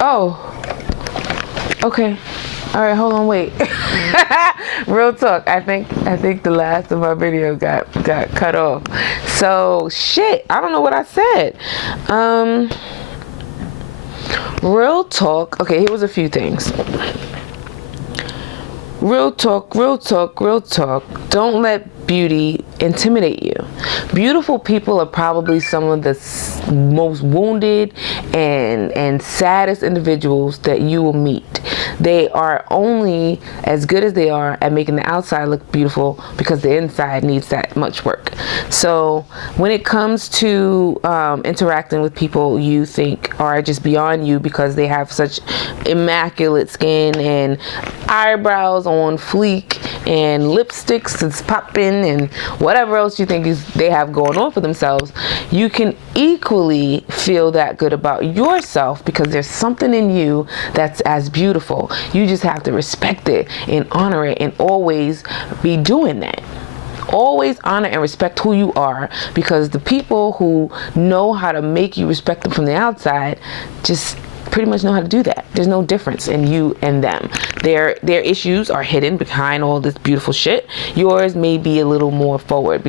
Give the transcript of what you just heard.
Oh, okay. All right, hold on, wait. Real talk. I think the last of my video got cut off. So shit. I don't know what I said. Real talk. Okay, here was a few things. Real talk, real talk, real talk. Don't let beauty intimidate you. Beautiful people are probably some of the most wounded and saddest individuals that you will meet. They are only as good as they are at making the outside look beautiful because the inside needs that much work. So when it comes to interacting with people you think are just beyond you because they have such immaculate skin and eyebrows on fleek and lipsticks that's popping and whatever else you think they have going on for themselves, you can equally feel that good about yourself because there's something in you that's as beautiful. You just have to respect it and honor it and always be doing that. Always honor and respect who you are, because the people who know how to make you respect them from the outside just pretty much know how to do that. There's no difference in you and them. Their issues are hidden behind all this beautiful shit. Yours may be a little more forward.